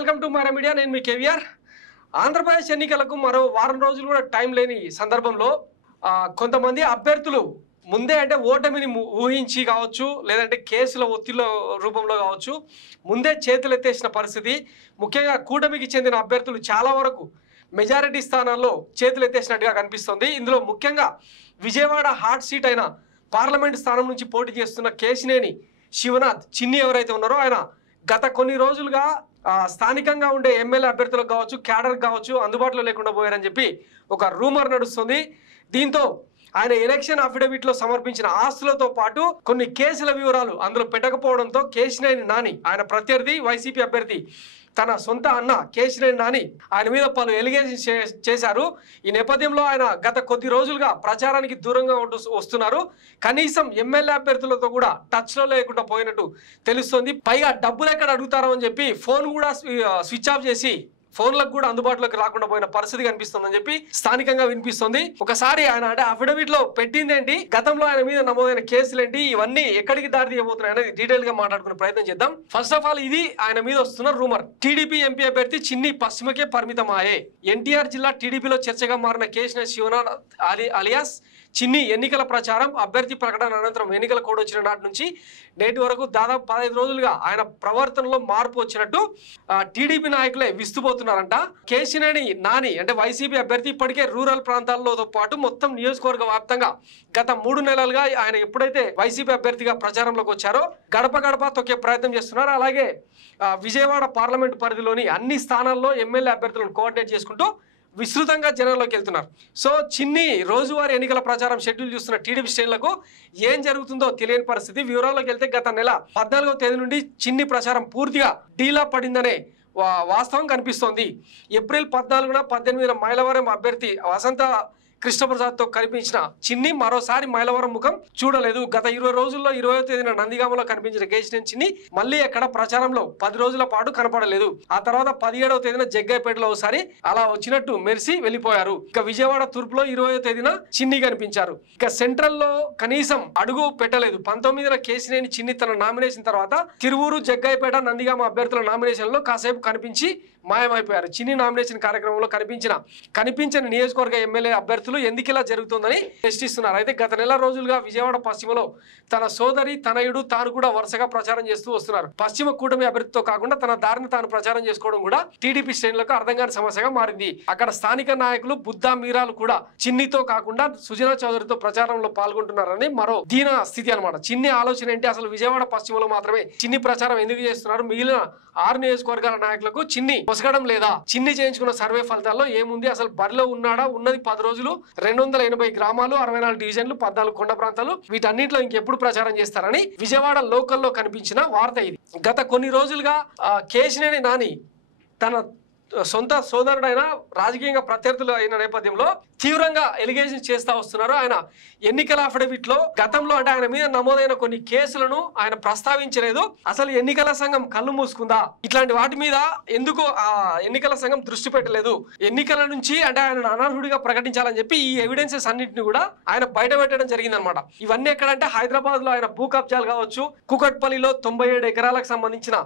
Welcome to Mara media. నేను మీ కేవీఆర్. ఆంధ్రప్రదేశ్ ఎన్నికలకు మరో వారం రోజులు కూడా టైం లేని సందర్భంలో కొంతమంది అభ్యర్థులు ముందే అంటే ఓటమిని ఊహించి కావచ్చు, లేదంటే కేసుల ఒత్తిళ్ల రూపంలో కావచ్చు, ముందే చేతులెత్తేసిన పరిస్థితి. ముఖ్యంగా కూటమికి చెందిన అభ్యర్థులు చాలా వరకు మెజారిటీ స్థానాల్లో చేతులెత్తేసినట్టుగా కనిపిస్తుంది. ఇందులో ముఖ్యంగా విజయవాడ హాట్ సీట్ అయిన పార్లమెంట్ స్థానం నుంచి పోటీ చేస్తున్న కేశినేని శివనాథ్ చిన్ని ఎవరైతే ఉన్నారో ఆయన గత కొన్ని రోజులుగా స్థానికంగా ఉండే ఎమ్మెల్యే అభ్యర్థులకు కావచ్చు, క్యాడర్ కావచ్చు అందుబాటులో లేకుండా పోయారని చెప్పి ఒక రూమర్ నడుస్తుంది. దీంతో ఆయన ఎలక్షన్ అఫిడవిట్లో సమర్పించిన ఆస్తులతో పాటు కొన్ని కేసుల వివరాలు అందులో పెట్టకపోవడంతో కేశినేని నాని ఆయన ప్రత్యర్థి వైసీపీ అభ్యర్థి తన సొంత అన్న కేశినేని నాని ఆయన మీద పలు ఎలిగేషన్స్ చేశారు. ఈ నేపథ్యంలో ఆయన గత కొద్ది రోజులుగా ప్రచారానికి దూరంగా వస్తున్నారు. కనీసం ఎమ్మెల్యే అభ్యర్థులతో కూడా టచ్లో లేకుండా పోయినట్టు తెలుస్తుంది. పైగా డబ్బులు ఎక్కడ అడుగుతారో అని చెప్పి ఫోన్ కూడా స్విచ్ ఆఫ్ చేసి ఫోన్లకు కూడా అందుబాటులోకి రాకుండా పోయిన పరిస్థితి కనిపిస్తుందని చెప్పి స్థానికంగా వినిపిస్తుంది. ఒకసారి ఆయన అంటే అఫిడవిట్ లో పెట్టిందేంటి, గతంలో ఆయన మీద నమోదైన కేసులు ఏంటి, ఇవన్నీ ఎక్కడికి దారి తీయబోతున్నాయి అనేది డీటెయిల్ గా మాట్లాడుకునే ప్రయత్నం చేద్దాం. ఫస్ట్ ఆఫ్ ఆల్ ఇది ఆయన మీద వస్తున్న రూమర్. టీడీపీ ఎంపీ అభ్యర్థి చిన్ని పశ్చిమకే పరిమితమాయే. ఎన్టీఆర్ జిల్లా టీడీపీలో చర్చగా మారిన కేశినేని శివనాథ్ అలియాస్ చిన్ని ఎన్నికల ప్రచారం అభ్యర్థి ప్రకటన అనంతరం ఎన్నికల కోడ్ వచ్చిన నాటి నుంచి నేటి వరకు దాదాపు 15 రోజులుగా ఆయన ప్రవర్తనలో మార్పు వచ్చినట్టు టీడీపీ నాయకులే విస్తుపోతున్నారంట. కేశినేని నాని అంటే వైసీపీ అభ్యర్థి ఇప్పటికే రూరల్ ప్రాంతాలతో పాటు మొత్తం నియోజకవర్గ వ్యాప్తంగా గత 3 నెలలుగా ఆయన ఎప్పుడైతే వైసీపీ అభ్యర్థిగా ప్రచారంలోకి వచ్చారో గడప గడప తొక్కే ప్రయత్నం చేస్తున్నారు. అలాగే విజయవాడ పార్లమెంటు పరిధిలోని అన్ని స్థానాల్లో ఎమ్మెల్యే అభ్యర్థులను కోఆర్డినేట్ చేసుకుంటూ విస్తృతంగా జనంలోకి వెళ్తున్నారు. సో చిన్ని రోజువారీ ఎన్నికల ప్రచారం షెడ్యూల్ చూస్తున్న టీడీపీ శ్రేణులకు ఏం జరుగుతుందో తెలియని పరిస్థితి. వివరాల్లోకి వెళ్తే గత నెల 14వ తేదీ నుండి చిన్ని ప్రచారం పూర్తిగా డీలా పడిందనే వాస్తవం కనిపిస్తోంది. ఏప్రిల్ 14న 18న మైలవరం అభ్యర్థి వసంత కృష్ణప్రసాద్తో కనిపించిన చిన్ని మరోసారి మైలవరం ముఖం చూడలేదు. గత 20 రోజుల్లో 20వ తేదీన నందిగామలో కనిపించిన కేశినేని చిన్ని మళ్ళీ ఎక్కడ ప్రచారంలో 10 రోజుల పాటు కనపడలేదు. ఆ తర్వాత 17వ తేదీన జగ్గైపేటలో ఒకసారి అలా వచ్చినట్టు మెరిసి వెళ్ళిపోయారు. ఇక విజయవాడ తూర్పులో 20వ తేదీన చిన్ని కనిపించారు. ఇక సెంట్రల్ లో కనీసం అడుగు పెట్టలేదు. 19న కేశినేని చిన్ని తన నామినేషన్ తర్వాత తిరువూరు, జగ్గైపేట, నందిగామ అభ్యర్థుల నామినేషన్ లో కాసేపు కనిపించి మాయమైపోయారు. చిన్ని నామినేషన్ కార్యక్రమంలో కనిపించిన నియోజకవర్గ ఎమ్మెల్యే అభ్యర్థులు ఎందుకు ఇలా జరుగుతుందని ప్రశ్నిస్తున్నారు. అయితే గత నెల రోజులుగా విజయవాడ పశ్చిమలో తన సోదరి తనయుడు తాను కూడా వరుసగా ప్రచారం చేస్తూ వస్తున్నారు. పశ్చిమ కూటమి అభ్యర్థితో కాకుండా తన దారిని తాను ప్రచారం చేసుకోవడం కూడా టీడీపీ శ్రేణులకు అర్థం కాని సమస్యగా మారింది. అక్కడ స్థానిక నాయకులు బుద్ధా మీరాలు కూడా చిన్నితో కాకుండా సుజనా చౌదరితో ప్రచారంలో పాల్గొంటున్నారని మరో దీన స్థితి అనమాట. చిన్ని ఆలోచన ఏంటి, అసలు విజయవాడ పశ్చిమలో మాత్రమే చిన్ని ప్రచారం ఎందుకు చేస్తున్నారు, మిగిలిన 6 నియోజకవర్గాల నాయకులకు చిన్ని పొసగడం లేదా, చిన్ని చేయించుకున్న సర్వే ఫలితాల్లో ఏముంది, అసలు బరిలో ఉన్నాడా, ఉన్నది 10 రోజులు, 280 గ్రామాలు, 64 డివిజన్లు, 14 కొండ ప్రాంతాలు, వీటన్నిటిలో ఇంకెప్పుడు ప్రచారం చేస్తారని విజయవాడ లోకల్లో కనిపించిన వార్త ఇది. గత కొన్ని రోజులుగా కేశినేని నాని తన సొంత సోదరుడైన రాజకీయంగా ప్రత్యర్థులు అయిన నేపథ్యంలో తీవ్రంగా ఎలిగేషన్ చేస్తా వస్తున్నారు. ఆయన ఎన్నికల అఫిడవిట్ లో గతంలో అంటే ఆయన మీద నమోదైన కొన్ని కేసులను ఆయన ప్రస్తావించలేదు. అసలు ఎన్నికల సంఘం కళ్ళు మూసుకుందా, ఇట్లాంటి వాటి మీద ఎందుకు ఎన్నికల సంఘం దృష్టి పెట్టలేదు, ఎన్నికల నుంచి అంటే ఆయన అనర్హుడిగా ప్రకటించాలని చెప్పి ఈ ఎవిడెన్సెస్ అన్నింటినీ కూడా ఆయన బయట పెట్టడం జరిగిందనమాట. ఇవన్నీ ఎక్కడంటే హైదరాబాద్ లో ఆయన భూ కబ్జాలు కావచ్చు, కూకట్పల్లిలో 97 ఎకరాలకు సంబంధించిన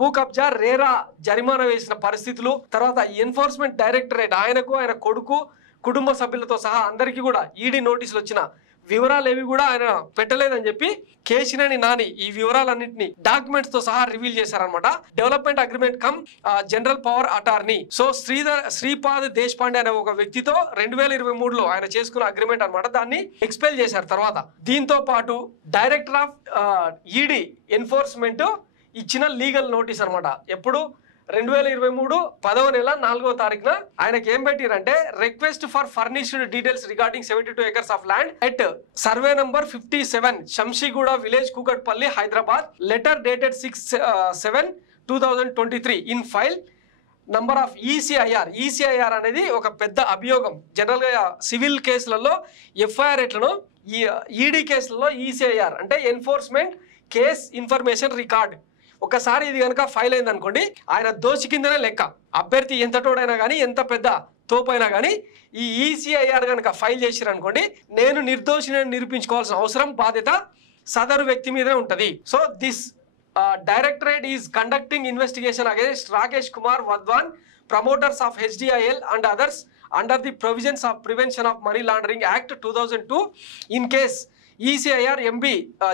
భూ కబ్జా రేరా జరిమానా వేసిన పరిస్థితులు, తర్వాత ఎన్ఫోర్స్మెంట్ డైరెక్టరేట్ ఆయనకు, ఆయన కొడుకు, కుటుంబ సభ్యులతో సహా అందరికీ కూడా ఈడీ నోటీసులు వచ్చిన వివరాలు ఏవి కూడా ఆయన పెట్టలేదని చెప్పి కేశినేని నాని ఈ వివరాలన్నింటినీ డాక్యుమెంట్స్ తో సహా రివీల్ చేశారనమాట. Development agreement come general power attorney so Shripad Deshpande అనే ఒక వ్యక్తితో 2023లో ఆయన చేసుకున్న అగ్రిమెంట్ అనమాట. దాన్ని ఎక్స్పెల్ చేశారు తర్వాత. దీంతో పాటు డైరెక్టర్ ఆఫ్ ఈడీ ఎన్ఫోర్స్మెంట్ ఇచ్చిన లీగల్ నోటీస్ అనమాట. ఎప్పుడు 2023 10వ నెల 4వ తారీఖున ఆయనకి ఏం పెట్టిరంటే request for furnished details regarding 72 acres of land at survey number 57 Shamshiguda village Kukatpally Hyderabad, letter dated 6/7/2023 in file number of ECIR అనేది ఒక పెద్ద అభియోగం. జనరల్ గా సివిల్ కేసులలో ఎఫ్ఐఆర్ ఎట్లను, ఈడీ కేసులలో ఈసీఐఆర్ అంటే ఎన్ఫోర్స్మెంట్ కేస్ ఇన్ఫర్మేషన్ రికార్డ్. ఒకసారి ఇది కనుక ఫైల్ అయింది అనుకోండి, ఆయన దోషి కిందనే లెక్క. అభ్యర్థి ఎంత తోడైనా కానీ, ఎంత పెద్ద తోపైనా కానీ ఈ ఈసీఐఆర్ కనుక ఫైల్ చేసిరు అనుకోండి, నేను నిర్దోషిని నిరూపించుకోవాల్సిన అవసరం, బాధ్యత సదరు వ్యక్తి మీదే ఉంటుంది. So this Directorate is conducting investigation against Rakesh Kumar Wadhwan, promoters of HDIL and others under the provisions of Prevention of Money Laundering Act 2002 in case ECIR MB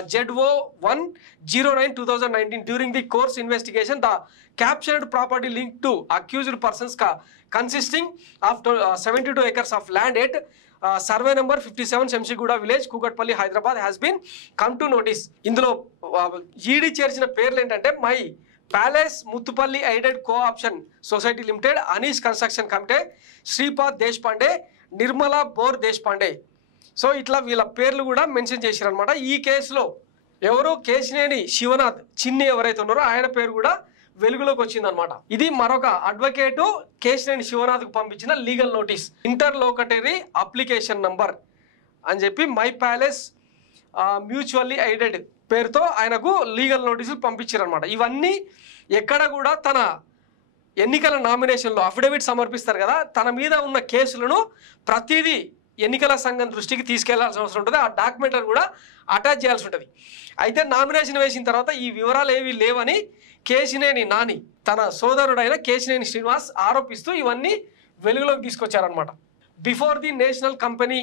ZO 109/2019. During the course investigation, the captured property linked to accused persons consisting of 72 acres of land at survey number 57 Shamshiguda village, Kukatpalli, Hyderabad has been come to notice. ఇందులో ED చేర్చిన పేర్లు ఏంటంటే my palace Muthupalli aided cooperative society limited, Anish construction committee, Shripad Deshpande, Nirmala Bor Deshpande. So ఇట్లా వీళ్ళ పేర్లు కూడా mention చేశారనమాట. ఈ కేసులో ఎవరు కేశినేని శివనాథ్ చిన్ని ఎవరైతే ఉన్నారో ఆయన పేరు కూడా వెలుగులోకి వచ్చిందనమాట. ఇది మరొక అడ్వకేటు కేశినేని శివనాథ్కు పంపించిన లీగల్ నోటీస్, ఇంటర్లోకటరీ అప్లికేషన్ నంబర్ అని చెప్పి మై ప్యాలెస్ మ్యూచువల్లీ ఎయిడెడ్ పేరుతో ఆయనకు లీగల్ నోటీసులు పంపించారనమాట. ఇవన్నీ ఎక్కడ కూడా తన ఎన్నికల నామినేషన్లో అఫిడవిట్ సమర్పిస్తారు కదా, తన మీద ఉన్న కేసులను ప్రతిదీ ఎన్నికల సంఘం దృష్టికి తీసుకెళ్లాల్సిన అవసరం ఉంటుంది. ఆ డాక్యుమెంట్లను కూడా అటాచ్ చేయాల్సి ఉంటుంది. అయితే నామినేషన్ వేసిన తర్వాత ఈ వివరాలు ఏవి లేవని కేశినేని నాని తన సోదరుడైన కేశినేని శ్రీనివాస్ ఆరోపిస్తూ ఇవన్నీ వెలుగులోకి తీసుకొచ్చారనమాట. Before the national company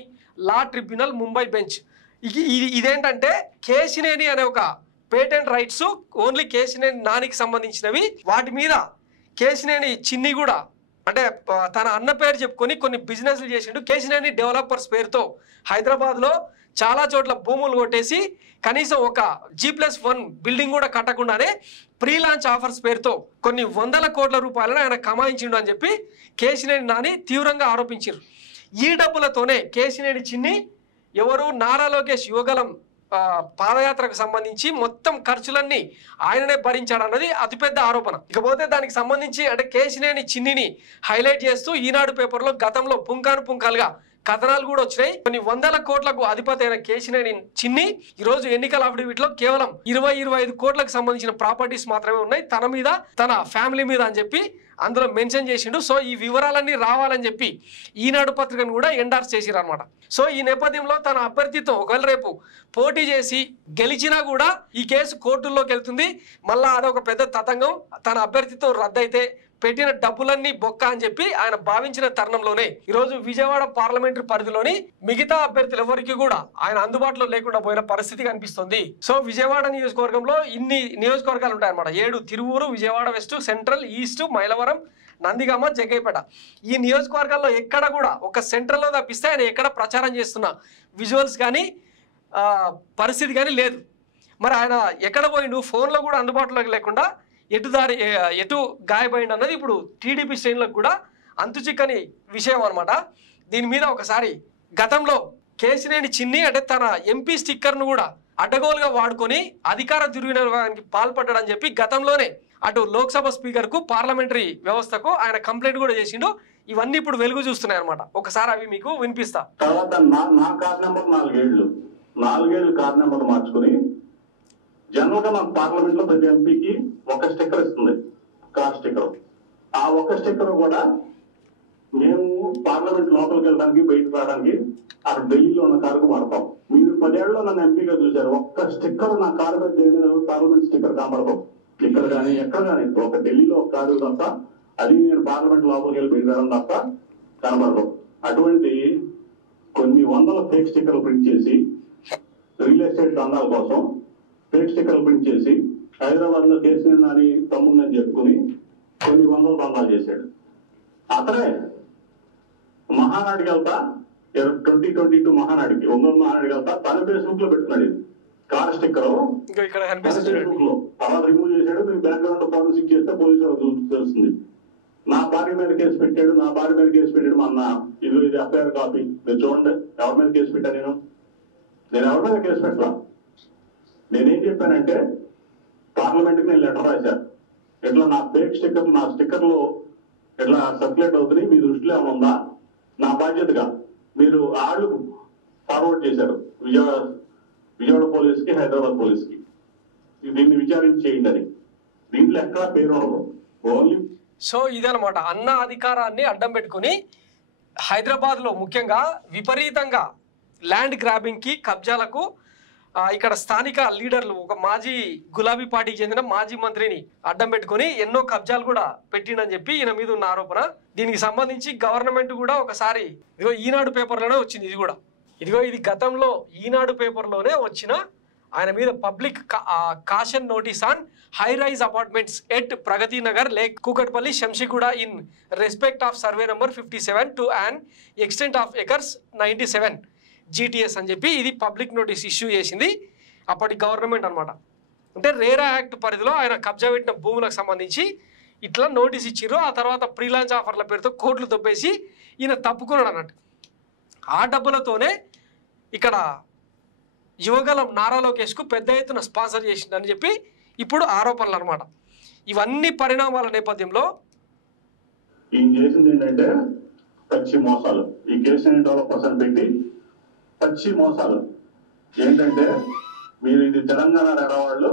law tribunal Mumbai bench. ఇదేంటంటే కేశినేని అనే ఒక పేటెంట్ రైట్స్ ఓన్లీ కేశినేని నానికి సంబంధించినవి, వాటి మీద కేశినేని చిన్ని కూడా అంటే తన అన్న పేరు చెప్పుకొని కొన్ని బిజినెస్లు చేసిండు. కేశినేని డెవలపర్స్ పేరుతో హైదరాబాద్లో చాలా చోట్ల భూములు కొట్టేసి కనీసం ఒక G+1 బిల్డింగ్ కూడా కట్టకుండానే ప్రీ లాంచ్ ఆఫర్స్ పేరుతో కొన్ని వందల కోట్ల రూపాయలను ఆయన కమాయించిండు అని చెప్పి కేశినేని నాని తీవ్రంగా ఆరోపించారు. ఈ డబ్బులతోనే కేశినేని చిన్ని ఎవరు నారా లోకేష్ యువగలం పాదయాత్రకు సంబంధించి మొత్తం ఖర్చులన్నీ ఆయననే భరించాడన్నది అతిపెద్ద ఆరోపణ. ఇకపోతే దానికి సంబంధించి అంటే కేశినేని చిన్నిని హైలైట్ చేస్తూ ఈనాడు పేపర్లో గతంలో పుంకాలుగా కథనాలు కూడా వచ్చినాయి. కొన్ని వందల కోట్లకు అధిపతి అయిన కేశినేని చిన్ని ఈరోజు ఎన్నికల అఫిడవిట్లో కేవలం 20-25 కోట్లకు సంబంధించిన ప్రాపర్టీస్ మాత్రమే ఉన్నాయి తన మీద తన ఫ్యామిలీ మీద అని చెప్పి అందులో మెన్షన్ చేసిండు. సో ఈ వివరాలన్నీ రావాలని చెప్పి ఈనాడు పత్రికను కూడా ఎండార్స్ చేసిరు అనమాట. సో ఈ నేపథ్యంలో తన అభ్యర్థితో ఒకవేళ రేపు పోటీ చేసి గెలిచినా కూడా ఈ కేసు కోర్టుల్లోకి వెళ్తుంది. మళ్ళా అదొక పెద్ద తతంగం. తన అభ్యర్థితో రద్దయితే పెట్టిన డబ్బులన్నీ బొక్క అని చెప్పి ఆయన భావించిన తరుణంలోనే ఈరోజు విజయవాడ పార్లమెంటరీ పరిధిలోని మిగతా అభ్యర్థులు ఎవరికి కూడా ఆయన అందుబాటులో లేకుండా పోయిన పరిస్థితి కనిపిస్తుంది. సో విజయవాడ నియోజకవర్గంలో ఇన్ని నియోజకవర్గాలు ఉంటాయన్నమాట. 7: Tiruvuru, Vijayawada west, central, east, Mylavaram, Nandigama, Jaggayyapeta. ఈ నియోజకవర్గాల్లో ఎక్కడ కూడా ఒక సెంట్రల్లో తప్పిస్తే ఆయన ఎక్కడ ప్రచారం చేస్తున్న విజువల్స్ కానీ పరిస్థితి కానీ లేదు. మరి ఆయన ఎక్కడ పోయిండు, ఫోన్లో కూడా అందుబాటులోకి లేకుండా ఎటు గాయపడింది అన్నది ఇప్పుడు టీడీపీ శ్రేణులకు కూడా అంతుచిక్కని విషయం అనమాట. దీని మీద ఒకసారి గతంలో కేశినేని చిన్ని అంటే తన ఎంపీ స్టిక్కర్ను కూడా అడ్డగోలుగా వాడుకొని అధికార దుర్వినియోగానికి పాల్పడ్డాడని చెప్పి గతంలోనే అటు లోక్సభ స్పీకర్కు పార్లమెంటరీ వ్యవస్థకు ఆయన కంప్లైంట్ కూడా చేసిండు. ఇవన్నీ ఇప్పుడు వెలుగు చూస్తున్నాయి అనమాట. ఒకసారి అవి మీకు వినిపిస్తా. తర్వాత నా కార్ నెంబర్ 4 కార్ నెంబర్ మార్చుకుని జనరల్ గా మన పార్లమెంట్ లో ప్రతి ఎంపీకి ఒక స్టిక్కర్ ఇస్తుంది, కార్ స్టిక్కర్. ఆ ఒక స్టిక్కర్ కూడా మేము పార్లమెంట్ లోపలికి వెళ్ళడానికి బయటకు రావడానికి అక్కడ ఢిల్లీలో ఉన్న కారుకు వాడతాం. మీరు 10 ఏళ్ళలో నన్ను ఎంపీగా చూశారు, ఒక్క స్టిక్కర్ నా కారు మీద పార్లమెంట్ స్టిక్కర్ కనపడతాం. ఇక్కడ కానీ ఎక్కడ కానీ ఒక ఢిల్లీలో ఒక కారు తప్ప, అది నేను పార్లమెంట్ లోపలికి వెళ్ళి బయట రావడం తప్ప కనపడతాం. అటువంటి కొన్ని వందల ఫేక్ స్టిక్కర్లు ప్రింట్ చేసి రియల్ ఎస్టేట్ దందాల కోసం ఫేక్ స్టిక్కర్లు ప్రింట్ చేసి హైదరాబాద్ లో కేసీఆర్ నాని తమ్ముందని చెప్పుకుని కొన్ని వందల దందాలు చేశాడు. అతనే మహానాడికి వెళ్తా 2022 మహానాడికి మహానాడికి వెళ్తా తన ఫేస్బుక్ లో పెట్టుకున్నాడు కార్ స్టిక్కర్ ఫేస్బుక్ లో. తర్వాత రిమూవ్ చేశాడు. మీరు బ్యాక్గ్రౌండ్ ఫోటోస్ చేస్తే పోలీసు వాళ్ళకి తెలుస్తుంది. నా భార్య మీద కేసు పెట్టాడు మా అన్న. ఇది ఎఫ్ఐఆర్ కాపీ మీరు చూడండి. ఎవరి మీద కేసు పెట్టా నేను ఎవరి మీద కేసు పెట్టలా. నేనేం చెప్పానంటే పార్లమెంట్కి నేను లెటర్ రాశాను, ఇట్లా నా ఫేక్ స్టిక్కర్లు నా స్టిక్కర్లు ఇట్లా సర్క్యులేట్ అవుతున్నాయి, మీ దృష్టిలో ఏమైనా ఉందా, నా బాధ్యతగా మీరు వాళ్ళు ఫార్వర్డ్ చేశారు విజయవాడ పోలీస్కి, హైదరాబాద్ పోలీస్కి, దీన్ని విచారించి చేయండి అని. దీంట్లో ఎక్కడ పేరు ఉండదు, ఓన్లీ. సో ఇదనమాట అన్న అధికారాన్ని అడ్డం పెట్టుకుని హైదరాబాద్లో ముఖ్యంగా విపరీతంగా ల్యాండ్ గ్రాబింగ్కి, కబ్జాలకు ఇక్కడ స్థానిక లీడర్లు ఒక మాజీ గులాబీ పార్టీకి చెందిన మాజీ మంత్రిని అడ్డం పెట్టుకొని ఎన్నో కబ్జాలు కూడా పెట్టిండని చెప్పి ఈయన మీద ఉన్న ఆరోపణ. దీనికి సంబంధించి గవర్నమెంట్ కూడా ఒకసారి ఇదిగో ఈనాడు పేపర్లోనే వచ్చింది. ఇది గతంలో ఈనాడు పేపర్లోనే వచ్చిన ఆయన మీద public caution notice on high rise apartments at Pragathi Nagar lake Kukatpally Shamshiguda in respect of survey number 57 to an extent of acres 97 GTS అని చెప్పి ఇది పబ్లిక్ నోటీస్ ఇష్యూ చేసింది అప్పటి గవర్నమెంట్ అనమాట. అంటే రేరా యాక్ట్ పరిధిలో ఆయన కబ్జా పెట్టిన భూములకు సంబంధించి ఇట్లా నోటీస్ ఇచ్చిర్రు. ఆ తర్వాత ప్రీలాంచ్ ఆఫర్ల పేరుతో కోట్లు దొబ్బేసి ఈయన తప్పుకున్నాడు అన్నట్టు. ఆ డబ్బులతోనే ఇక్కడ యువగలం నారా లోకేష్కు పెద్ద ఎత్తున స్పాన్సర్ చేసిందని చెప్పి ఇప్పుడు ఆరోపణలు అనమాట. ఇవన్నీ పరిణామాల నేపథ్యంలో ఈయన చేసింది ఏంటంటే పచ్చి మోసాలు. ఈ కేసీఆర్ డెవలపర్స్ అని పెట్టి పచ్చి మోసాలు ఏంటంటే మీరు ఇది తెలంగాణ వాళ్ళు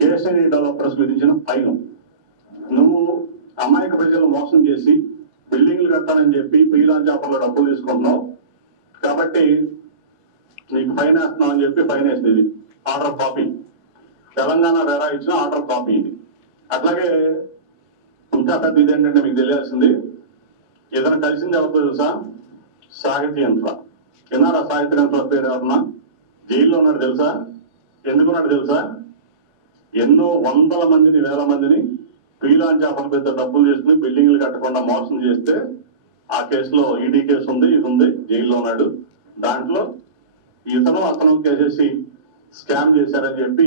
కేసీఆర్ డెవలపర్స్ విధించిన ఫైన్. నువ్వు అమాయక ప్రజలు మోసం చేసి బిల్డింగ్లు కట్టాలని చెప్పి ప్రీలాంచ్ ఆఫర్లో డబ్బులు తీసుకుంటున్నావు కాబట్టి నీకు ఫైన్ వేస్తున్నావు అని చెప్పి ఫైన్ వేస్తుంది. ఆర్డర్ కాపీ తెలంగాణ రేరా ఇచ్చిన ఆర్డర్ కాపీ ఇది. అట్లాగే ఇంకా పెద్ద ఇది ఏంటంటే మీకు తెలియాల్సింది ఏదైనా కలిసింది ఎవరితో తెలుసా? సాహిత్య యంత్ర. విన్నారా సాహిత్య యంత్ర పేరు ఎవరన్నా? జైల్లో ఉన్నాడు తెలుసా? ఎందుకున్నాడు తెలుసా? ఎన్నో వందల మందిని వేల మందిని ప్రీలాంచ్ ఆఫర్ పెద్ద డబ్బులు చేసుకుని బిల్డింగ్లు కట్టకుండా మోసం చేస్తే ఆ కేసులో ఈడీ కేసు ఉంది, ఇది ఉంది, జైల్లో ఉన్నాడు. దాంట్లో అతను కేసేసి స్కామ్ చేశారని చెప్పి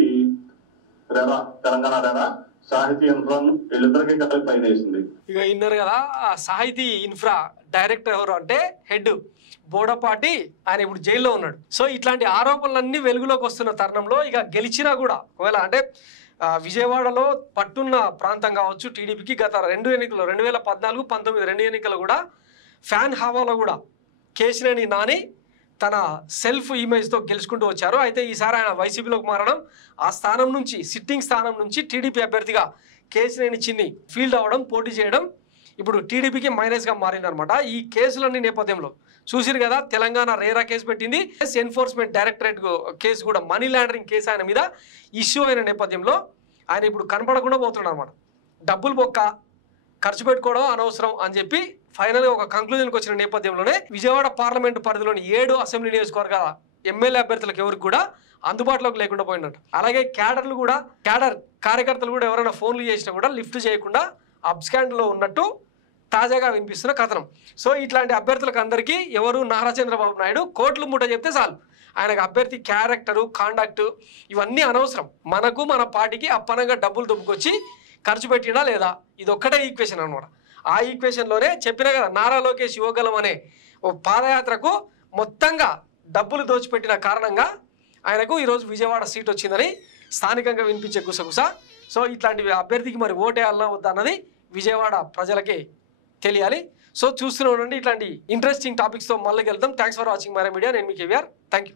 రేరా తెలంగాణ రేరా సాహితీ ఇన్ఫ్రాను వీళ్ళిద్దరికీ కలిపి ఫైన్ వేసింది. ఇక ఇన్నారు కదా ఆ సాహితీ ఇన్ఫ్రా డైరెక్టర్ ఎవరు అంటే హెడ్ బోడపాటి, ఆయన ఇప్పుడు జైల్లో ఉన్నాడు. సో ఇట్లాంటి ఆరోపణలన్నీ వెలుగులోకి వస్తున్న తరుణంలో ఇక గెలిచినా కూడా ఒకవేళ అంటే విజయవాడలో పట్టున్న ప్రాంతం కావచ్చు టీడీపీకి గత 2 ఎన్నికలు 2014, 19 2 ఎన్నికలు కూడా ఫ్యాన్ హవాలో కూడా కేశినేని నాని తన సెల్ఫ్ ఇమేజ్తో గెలుచుకుంటూ వచ్చారు. అయితే ఈసారి ఆయన వైసీపీలోకి మారడం, ఆ స్థానం నుంచి సిట్టింగ్ స్థానం నుంచి టీడీపీ అభ్యర్థిగా కేశినేని చిన్ని ఫీల్డ్ అవ్వడం, పోటీ చేయడం ఇప్పుడు టీడీపీకి మైనస్గా మారిందనమాట. ఈ కేసులన్నీ నేపథ్యంలో చూసిరు కదా, తెలంగాణ రేరా కేసు పెట్టింది, ఎన్ఫోర్స్మెంట్ డైరెక్టరేట్ కేసు కూడా మనీ లాండరింగ్ కేసు ఆయన మీద ఇష్యూ అయిన నేపథ్యంలో ఆయన ఇప్పుడు కనపడకుండా పోతున్నాడు అనమాట. డబ్బులు బొక్క, ఖర్చు పెట్టుకోవడం అనవసరం అని చెప్పి ఫైనల్గా ఒక కంక్లూజన్కి వచ్చిన నేపథ్యంలోనే విజయవాడ పార్లమెంటు పరిధిలోని 7 అసెంబ్లీ నియోజకవర్గాల ఎమ్మెల్యే అభ్యర్థులకు ఎవరికి కూడా అందుబాటులోకి లేకుండా పోయినట్టు. అలాగే క్యాడర్ కార్యకర్తలు కూడా ఎవరైనా ఫోన్లు చేసినా కూడా లిఫ్ట్ చేయకుండా అబ్స్కాండ్లో ఉన్నట్టు తాజాగా వినిపిస్తున్న కథనం. సో ఇట్లాంటి అభ్యర్థులకు అందరికీ ఎవరు నారా చంద్రబాబు నాయుడు కోట్లు మూట చెప్తే చాలు, ఆయనకు అభ్యర్థి క్యారెక్టరు, కాండక్ట్ ఇవన్నీ అనవసరం. మనకు మన పార్టీకి అప్పనంగా డబ్బులు దుబ్బుకొచ్చి ఖర్చు పెట్టినా లేదా, ఇది ఒక్కటే ఈక్వేషన్ అనమాట. ఆ ఈక్వేషన్లోనే చెప్పినా కదా, నారా లోకేష్ యువగలం అనే ఓ పాదయాత్రకు మొత్తంగా డబ్బులు దోచిపెట్టిన కారణంగా ఆయనకు ఈరోజు విజయవాడ సీట్ వచ్చిందని స్థానికంగా వినిపించే గుసగుస. సో ఇట్లాంటి అభ్యర్థికి మరి ఓటేయాలన్నా వద్దా అన్నది విజయవాడ ప్రజలకే తెలియాలి. సో చూస్తూనే ఉండండి ఇట్లాంటి ఇంట్రెస్టింగ్ టాపిక్స్తో మళ్ళీ వెళ్తాం. Thanks for watching my media. నేను మీ కేవీఆర్. Thank you.